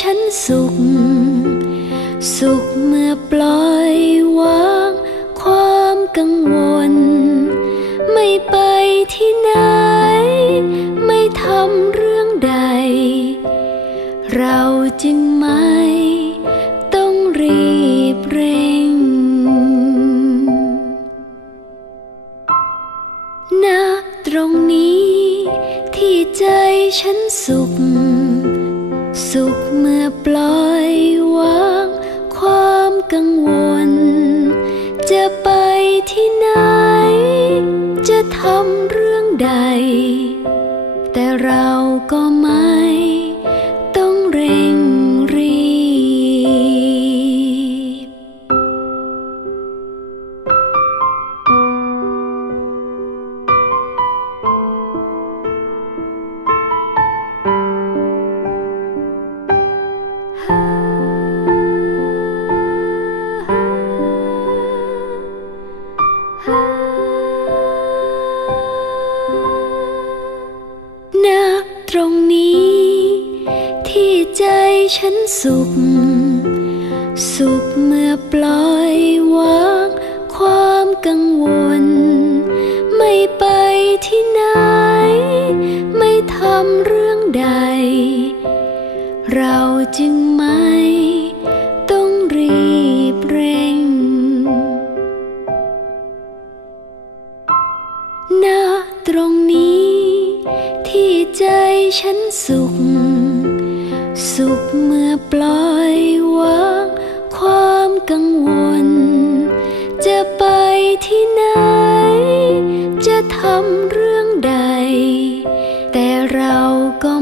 ฉันสุข สุขเมื่อปล่อยวางความกังวล ไม่ไปที่ไหน ไม่ทำเรื่องใด เราจึงไม่ต้องรีบเร่ง ณ ตรงนี้ที่ใจฉันสุข สุขเมื่อปล่อยวางความกังวล จะไปที่ไหน จะทำเรื่องใด แต่เราก็ไม่ ฉันสุข สุขเมื่อปล่อยวางความกังวล ไม่ไปที่ไหน ไม่ทำเรื่องใด เราจึงไม่ต้องรีบเร่งณตรงนี้ที่ใจฉันสุข สุขเมื่อปล่อยวางความกังวล จะไปที่ไหน จะทำเรื่องใด แต่เราก็